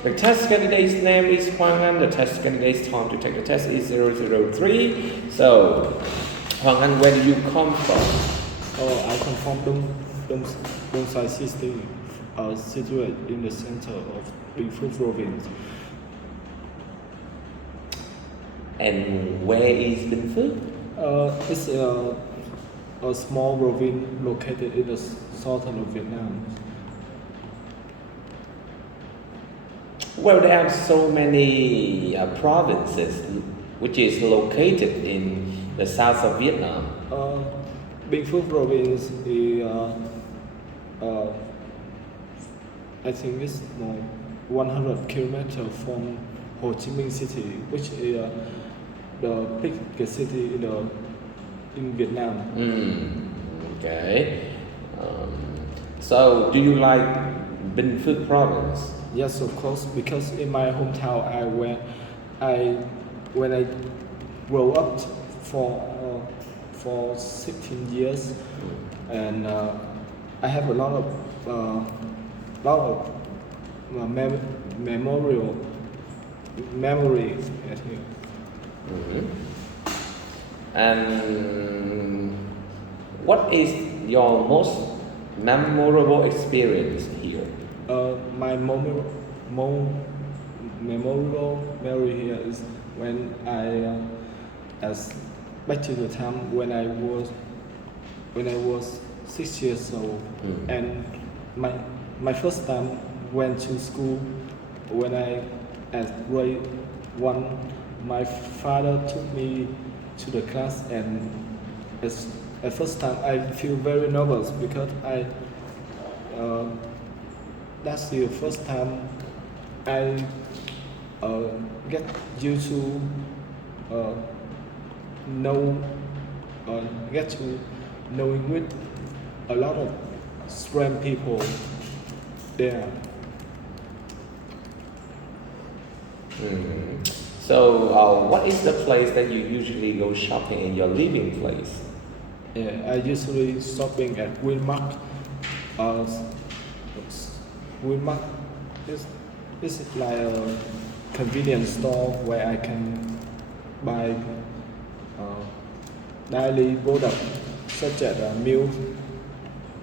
The test candidate's name is Hoang Anh. The test candidate's time to take the test is 003. So, Hoang Anh, where do you come from? I come from Dong Sai City, situated in the center of Bình Phước province. And where is Bình Phước? It's a small province located in the southern of Vietnam. Well, there are so many provinces which is located in the south of Vietnam. Bình Phước province is, I think it's more 100 kilometers from Ho Chi Minh City, which is the biggest city in Vietnam. Okay. So, do you like Bình Phước province? Yes, of course, because in my hometown, when I grew up for 16 years, and I have a lot of memory at here. And what is your most memorable experience here? My memorable memory here is when as back to the time when I was 6 years old, and my first time went to school when I at grade 1. My father took me to the class, and at first time I feel very nervous because that's the first time I get used to get to knowing with a lot of strange people there. So, what is the place that you usually go shopping in your living place? Yeah, I usually shopping at Winmark. Winmark is like a convenience store where I can buy daily products such as milk,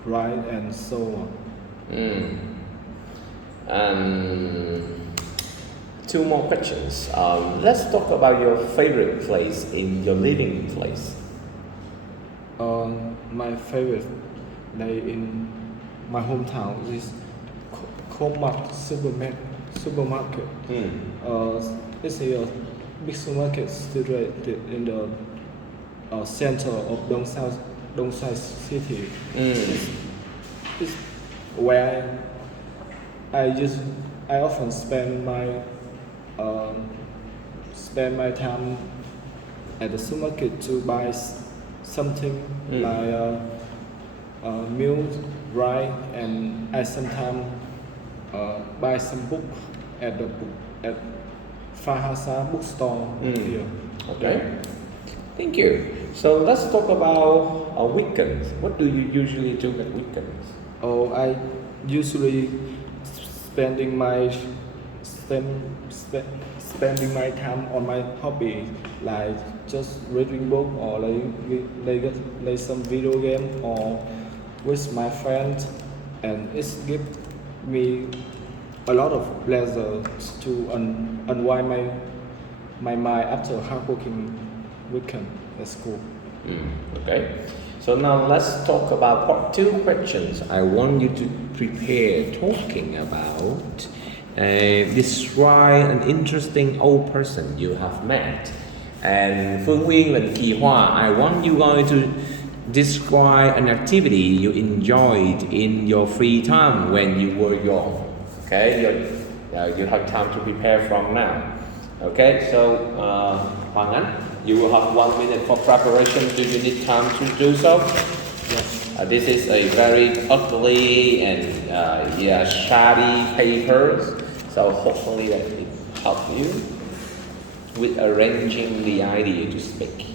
rice, and so on. Two more questions. Let's talk about your favorite place in your living place. My favorite day in my hometown is Coopmart supermarket. It's a big supermarket situated in the center of Dong Sai City. It's where I often spend my time at the supermarket to buy something like milk, rice, and I sometimes buy some book at Fahasa bookstore here. Okay. Thank you. So let's talk about weekends. What do you usually do at weekends? I usually spending my time on my hobby, like just reading book or play some video game or with my friends, and it's give me a lot of pleasure to unwind my mind after hard working weekend at school. Okay. So now let's talk about part 2 questions. I want you to prepare talking about describe an interesting old person you have met. And Phuong Uyen and Kỳ Hoa, I want you guys to describe an activity you enjoyed in your free time when you were young. Okay, you have time to prepare from now. Okay, so Hoang Anh, you will have 1 minute for preparation. Do you need time to do so? Yes. This is a very ugly and shabby paper, so hopefully that will help you with arranging the idea to speak.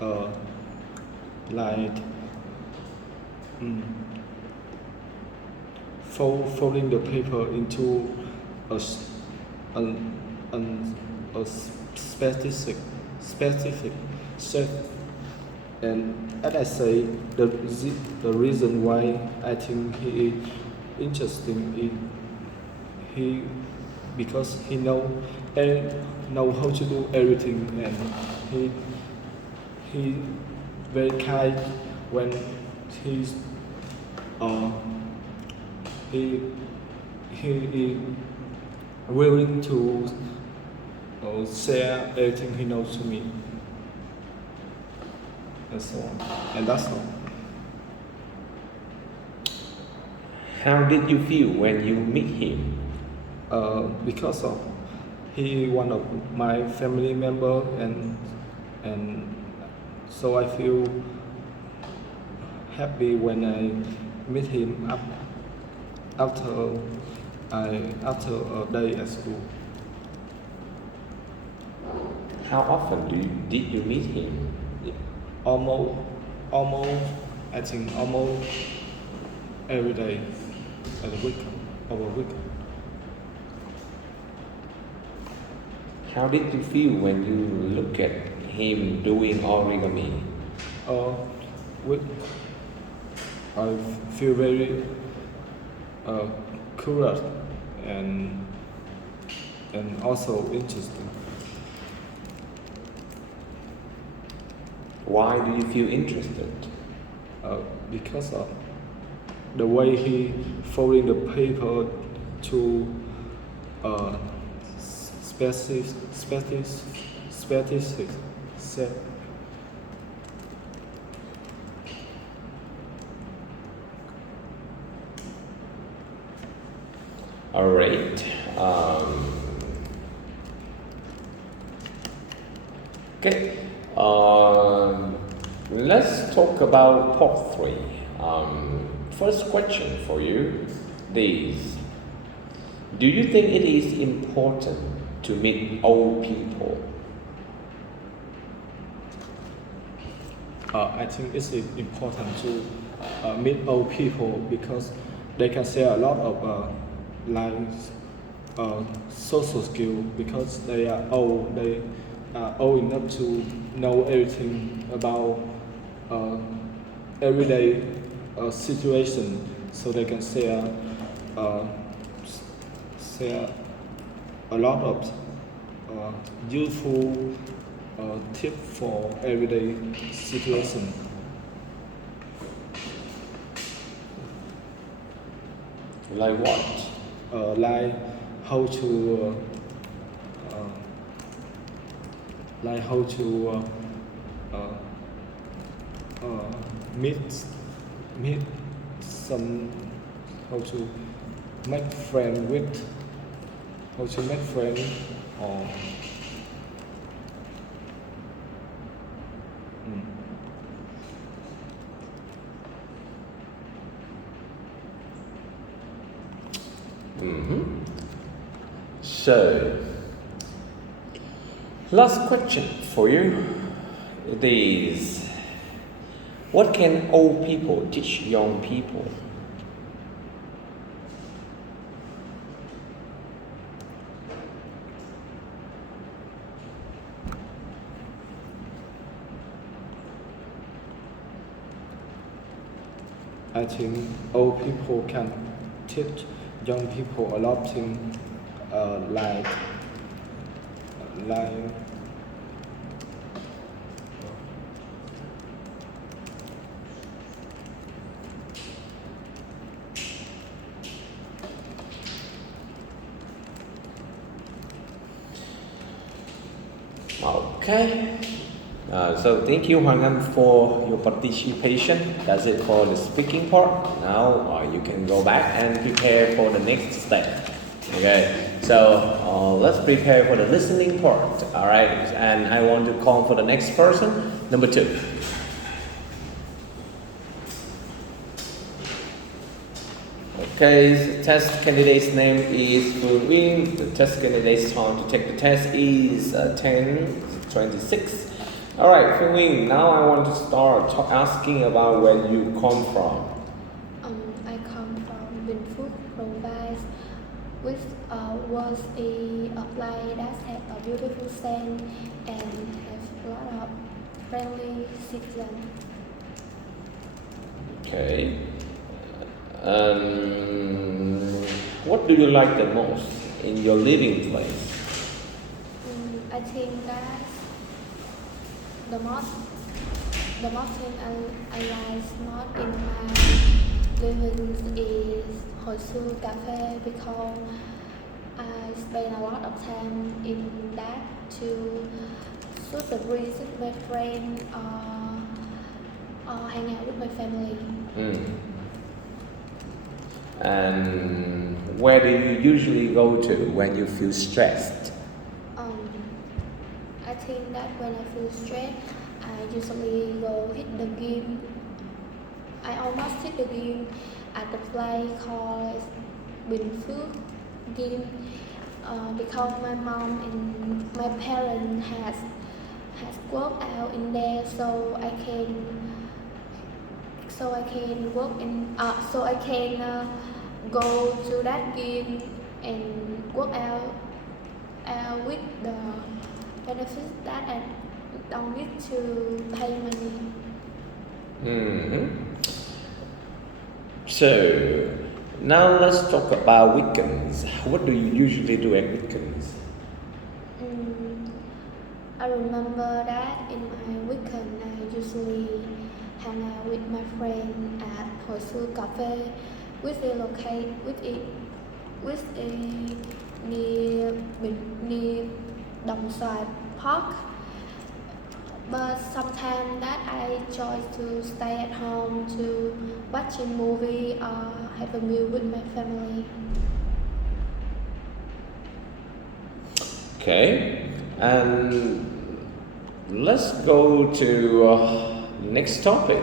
uh, like folding the paper into a, s- an, a specific shape. And as I say, the reason why I think he is interesting is he because he know how to do everything, and he he very kind when he's uh, he he is willing to share everything he knows to me, and so on. And that's all. How did you feel when you meet him? Because of he one of my family member, and so I feel happy when I meet him after after a day at school. How often did you meet him? Almost almost I think almost every day at a week over a week. How did you feel when you look at him doing origami? Uh, with I feel very curious and also interesting. Why do you feel interested? Because of the way he folding the paper to specific set. All right. Okay. Let's talk about part 3. First question for you is: do you think it is important to meet old people? I think it's important to meet old people because they can share a lot of life social skill because they are old. They are old enough to know everything about uh, everyday situation, so they can uh, share a lot of useful tip for everyday situation. Like what? Like how to like how to meet some how to make friend with how to make friend or So, last question for you. It is: what can old people teach young people? I think old people can teach young people a lot of things like like Okay. So thank you, Hoang Anh, for your participation. That's it for the speaking part. Now you can go back and prepare for the next step. Okay. So let's prepare for the listening part. All right. And I want to call for the next person, number 2. Okay, the test candidate's name is Phuong Uyen. The test candidate's time to take the test is 10:26. All right, Phuong Uyen, now I want to start asking about where you come from. I come from Phuong, province, which was a place that has a beautiful sand and has a lot of friendly citizens. Okay. What do you like the most in your living place? I think that the most the most thing I like not in my living is Hosu Cafe because I spend a lot of time in that to shoot the breeze with my friend or hang out with my family. Mm. And where do you usually go to when you feel stressed? I think that when I feel stressed, I usually go hit the gym. I almost hit the gym at the place called Phuong Gym because my mom and my parents has worked out in there, so I can work in so I can go to that gym and work out with the benefits that I don't need to pay money. Hmm. So now let's talk about weekends. What do you usually do at weekends? I remember that in my weekend I usually hang out with my friend at Hosu Cafe, which is near Đồng Xoài Park. But sometimes that I choose to stay at home to watch a movie or have a meal with my family. Okay, and let's go to next topic.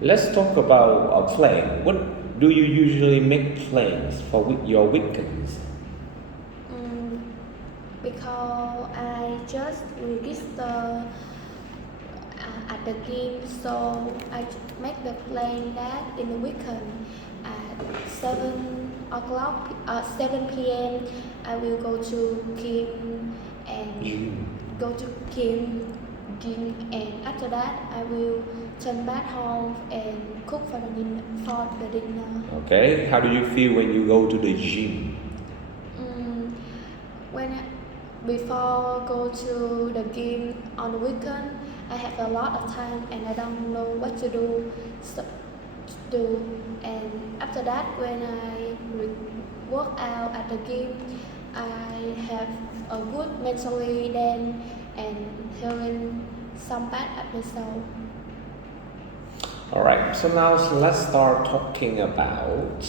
Let's talk about playing. What do you usually make plans for your weekends? Because I just register at the gym, so I make the plan that in the weekend at 7 p.m. I will go to gym and go to gym, and after that I will turn back home and cook for the dinner. Okay, how do you feel when you go to the gym? When before go to the gym on the weekend, I have a lot of time and I don't know what to do. And after that, when I work out at the gym, I have a good mentally then and healing some bad at myself. All right, so now let's start talking about.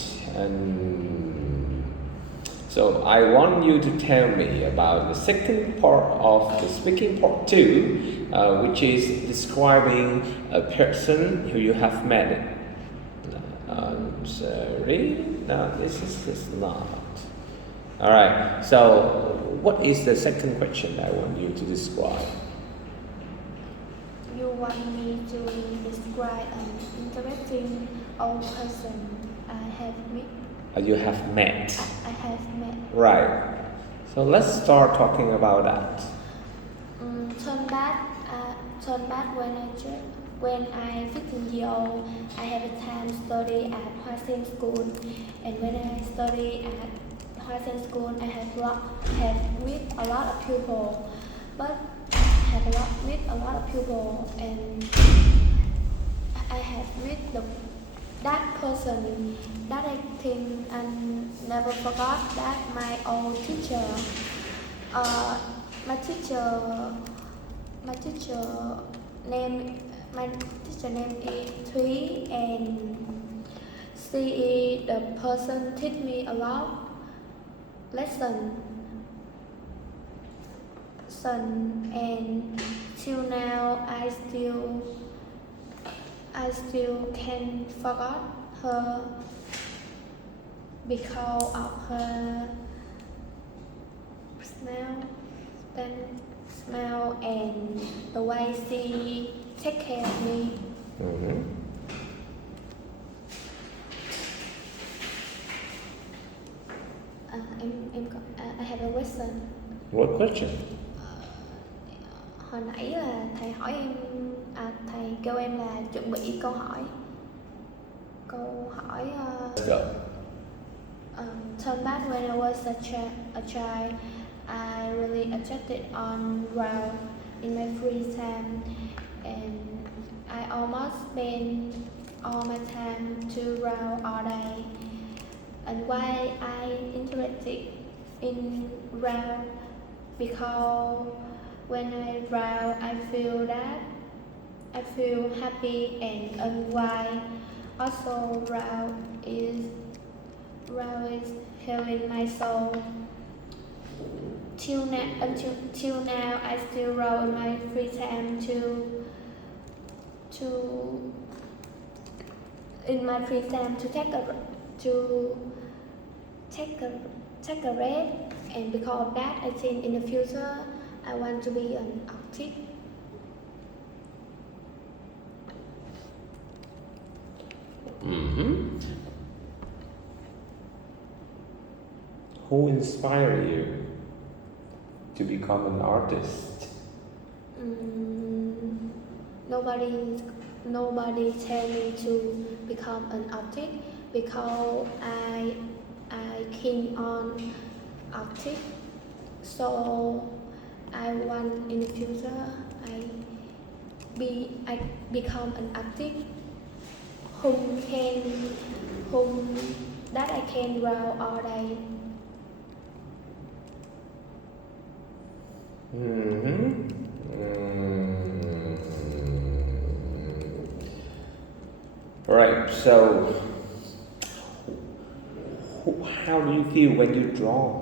So I want you to tell me about the second part of the speaking part 2, which is describing a person who you have met. I'm sorry, no, this is not. All right, so what is the second question I want you to describe? You want me to describe an interesting old person I have met? You have met. I have met. Right. So let's start talking about that. Turn back when I 15 years old, I have a time study at Hoang School, and when I study at Hoang School, I have met a lot of people, but met a lot of people, and I have met that person that I think I never forgot that my old teacher. Uh, my teacher my teacher my teacher name is Thúy, and she is the person teach me a lot lesson and till now I still can't forget her because of her personal smile and the way she take care of me. Mm-hmm. I have a question. What question? Hồi nãy là thầy hỏi em, thầy kêu em là chuẩn bị câu hỏi. Go. Turn back when I was a child, I really attracted on round in my free time, and I almost spend all my time to round all day. And why I interested in round? Because when I round, I feel happy and unwind. Also, round is healing my soul. Till now, I still roll in my free time to take a rest, and because of that, I think in the future I want to be an artist. Mm-hmm. Who inspired you to become an artist? Nobody tell me to become an artist because I keen on artist. So I want in the future I become an artist whom that I can draw all day. Mm-hmm. Right, so how do you feel when you draw?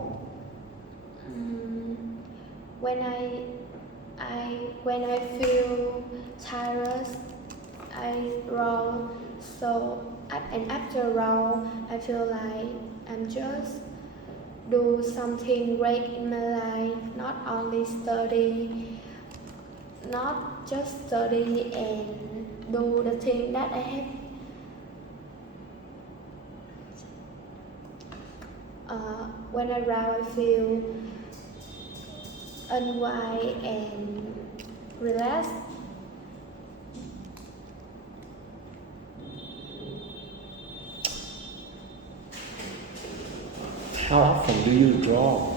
When I feel tired, I draw. And after a while, I feel like I'm just do something great in my life, not just study and do the thing that I have. When I draw, I feel unwind and relaxed. How often do you draw?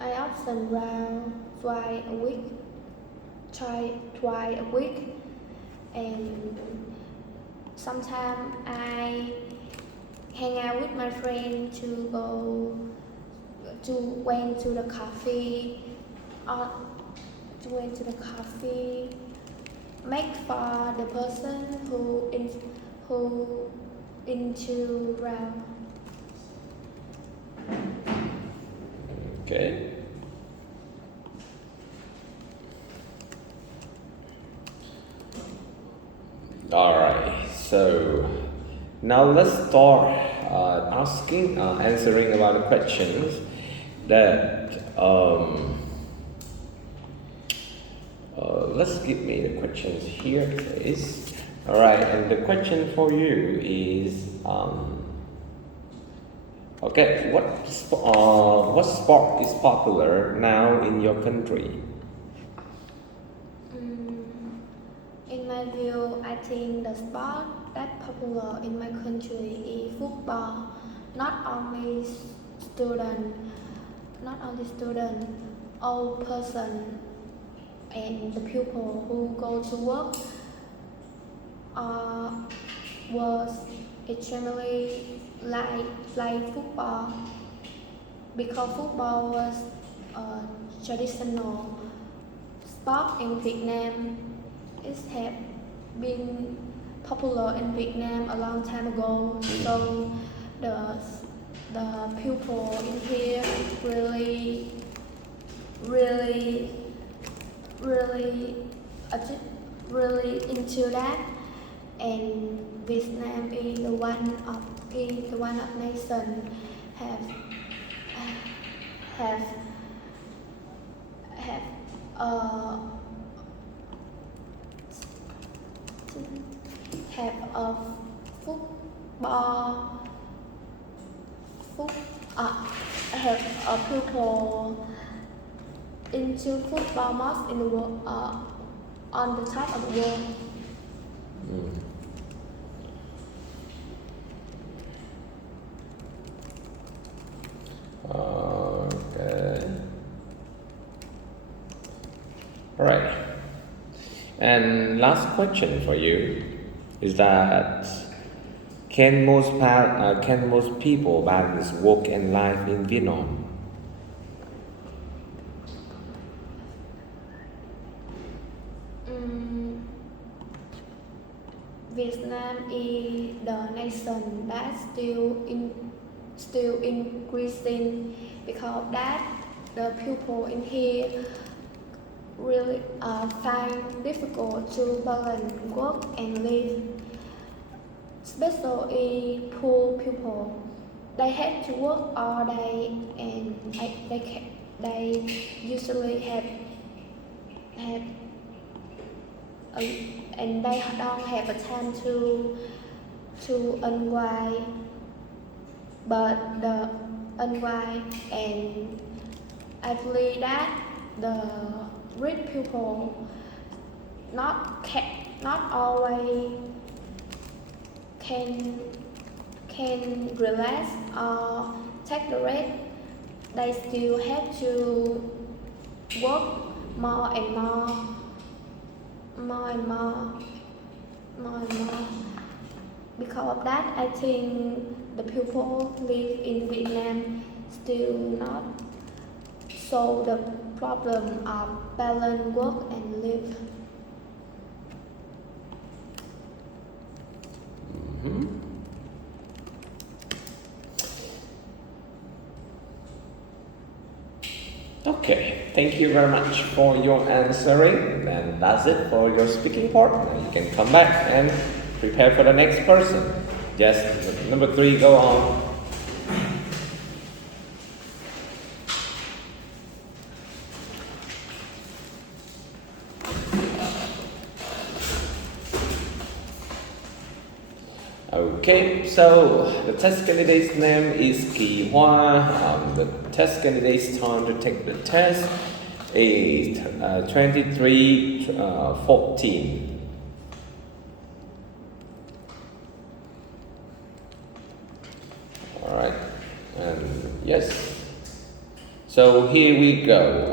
I often draw twice a week, and sometimes I hang out with my friend went to the coffee, make for the person who into round. Okay. All right. So now let's start answering about the questions that let's give me the questions here, please. All right, and the question for you is okay, what sport is popular now in your country? In my view, I think the sport that's popular in my country is football. Not only student, all person and the people who go to work was extremely like play football because football was a traditional sport in Vietnam. It had been popular in Vietnam a long time ago, so the people in here really into that, and Vietnam is the one of nation have uh, have a football foot, have a pupil into football most in the world, on the top of the world. Mm. Okay. All right. And last question for you is that can most people balance work and life in Vietnam? Vietnam is the nation that still increasing because that the people in here really find difficult to balance work and live, especially poor people. They have to work all day and they usually have and they don't have a time to unwind, but the unwind, and I believe that the rich people not always can relax or take the rest. They still have to work more and more and more. Because of that, I think the people live in Vietnam still not solve the problem of balance work and live. Mhm. Okay, thank you very much for your answering, and that's it for your speaking part. Now you can come back and prepare for the next person. Yes, number 3, go on. Okay, so the test candidate's name is Kỳ Hoa. The test candidate's time to take the test is 23:14. All right, and yes. So here we go.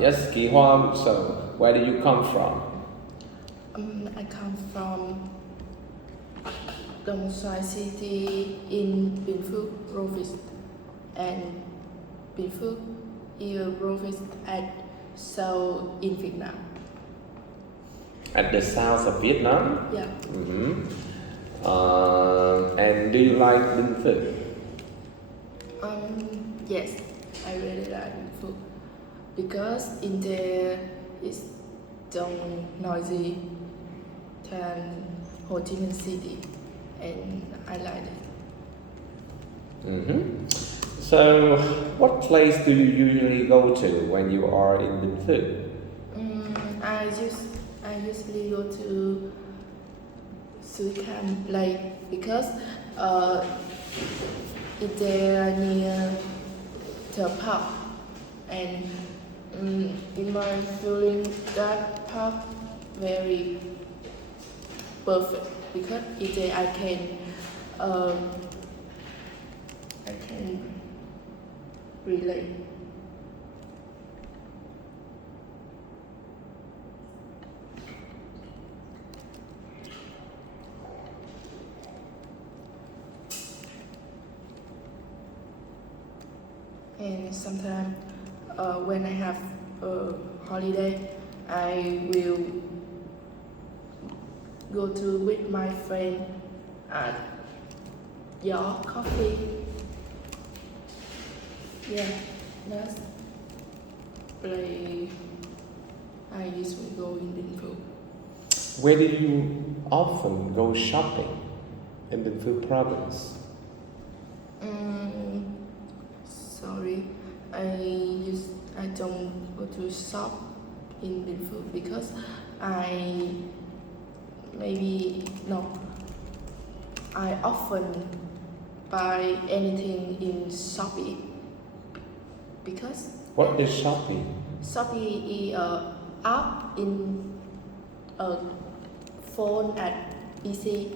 Yes, Kỳ Hoa. So where do you come from? I come from Dong Xoài City in Bình Phước province, and Bình Phước is a province at south in Vietnam. At the south of Vietnam? Yeah. Mm-hmm. And do you like Bình Phước? Yes, I really like Bình Phước because in there it's don't noisy than Ho Chi Minh City, and I like it. Mm-hmm. So, what place do you usually go to when you are in Bình Phước? I usually go to Suicam Lake because it's there near the park, and in my feeling that park very perfect because it's there I can relate. And sometimes when I have a holiday, I will go to with my friend at your coffee. Yeah, that's place I usually go in Bình Phước. Where do you often go shopping in Bình Phước province? Sorry, I don't go to shop in Bình Phước because I maybe no I often buy anything in Shopee because What is Shopee? Shopee is a app in a phone at PC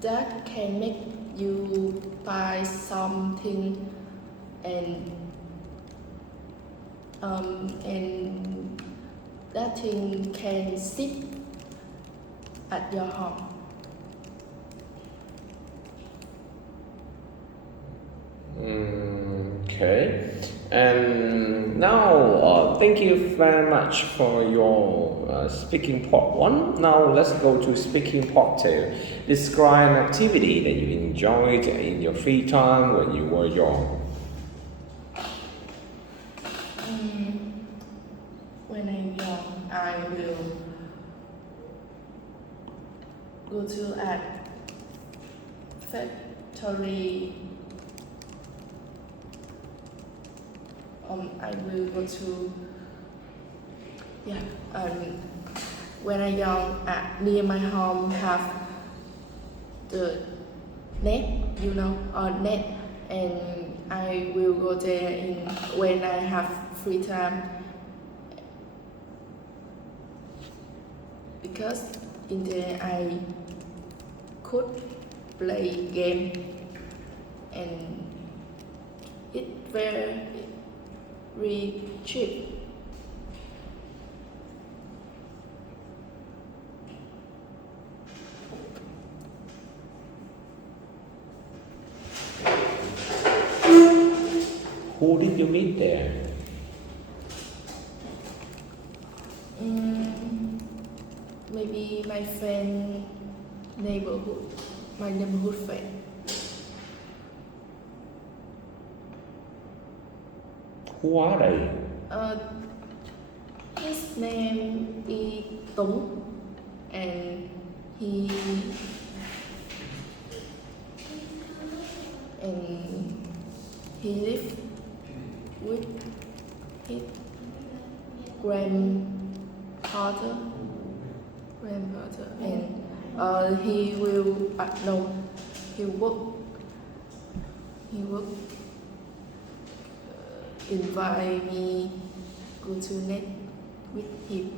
that can make you buy something and that thing can sit at your home. Okay. And now, thank you very much for your speaking part one. Now let's go to speaking part two. Describe an activity that you enjoyed in your free time when you were young. When I'm young, I will go to a factory. I will go to when I'm young, near my home have the net, net, and I will go there when I have free time because in there I could play game and it very cheap. Who did you meet there? Maybe my friend, my neighborhood friend. Who are they? His name is Tung, and he live with his grandfather, and he will he work invite me go to net with him.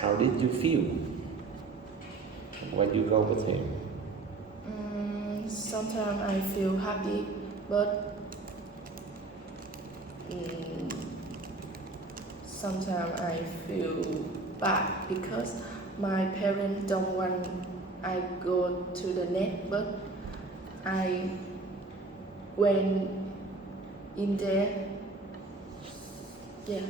How did you feel when you go with him? Sometimes I feel happy, but sometimes I feel bad because my parents don't want I go to the net, but I went in there. Yeah.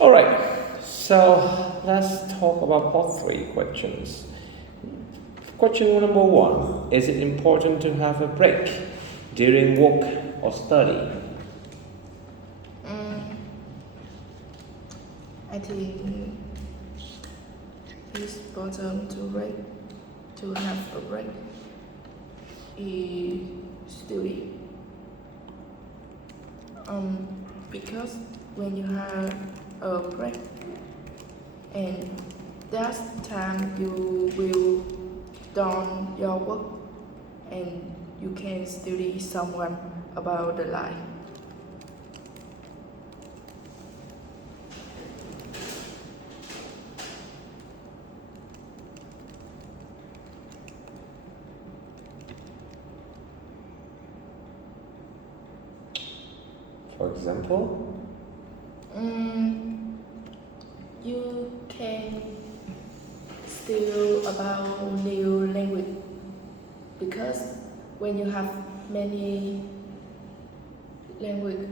All right, so let's talk about part three questions. Question number one: is it important to have a break during work or study? I think it's important to have a break in study. Because when you have a break and that time you will done your work and you can study someone about the life. For example? You can study about new language because when you have many language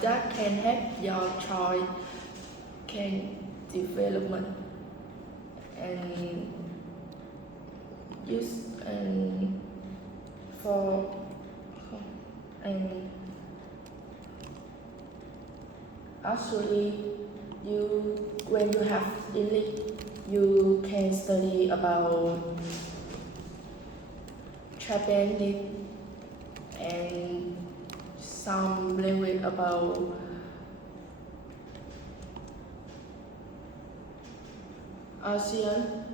that can help your child can development and use and for and actually when you have English, you can study about Japanese and some language about ASEAN.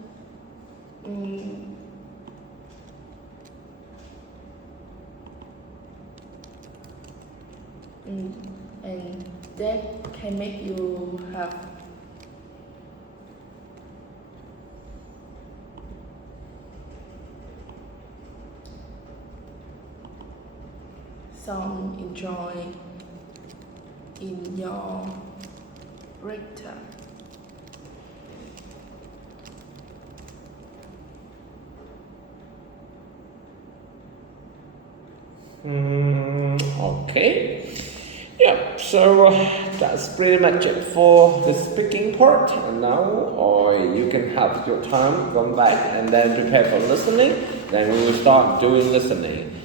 And that can make you have some enjoy in your break time. Okay. Yeah, so that's pretty much it for the speaking part. And now, or you can have your time, come back and then prepare for listening. Then we will start doing listening.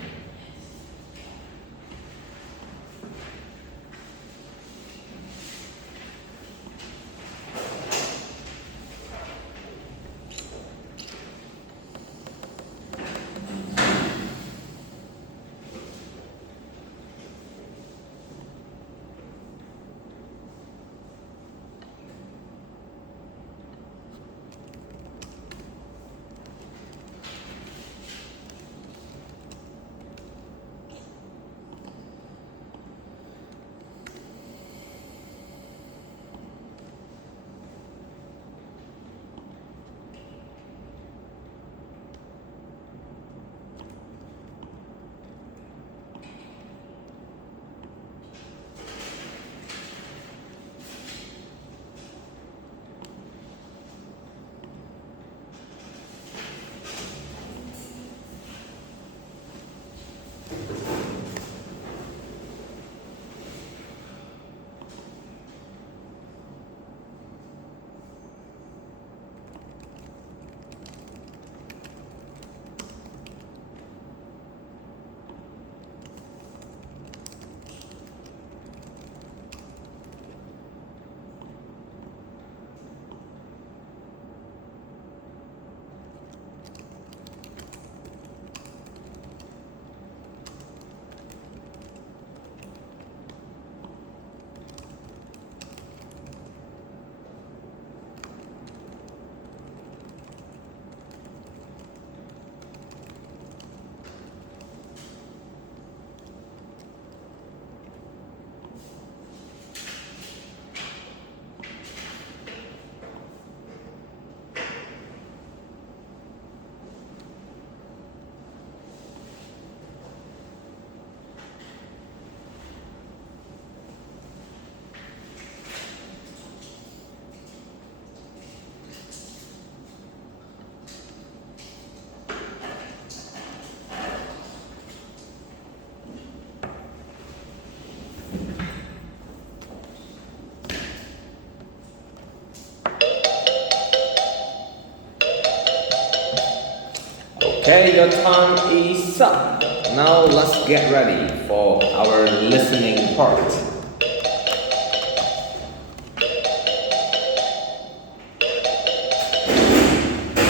Okay, your time is up. Now let's get ready for our listening part.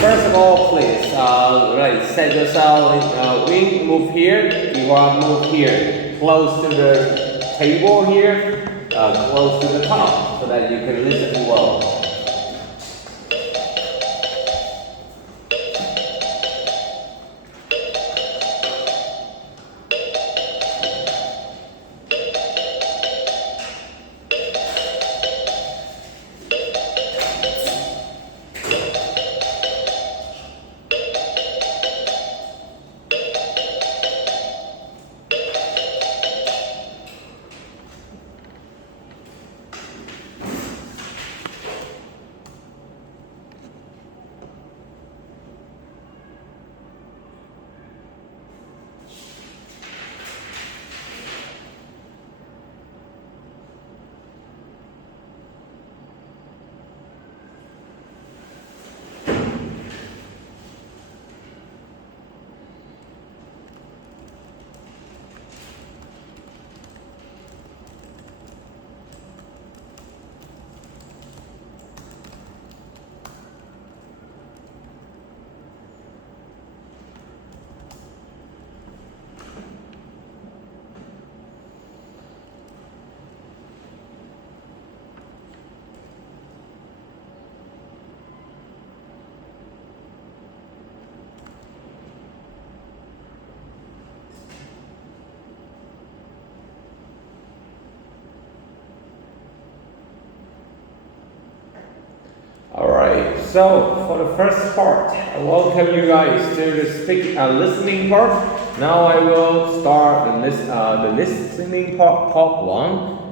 First of all, please, set yourself, we move here, you want to move here, close to the table here, close to the top, so that you can listen well. So for the first part, I welcome you guys to the listening part. Now I will start the listening part 1.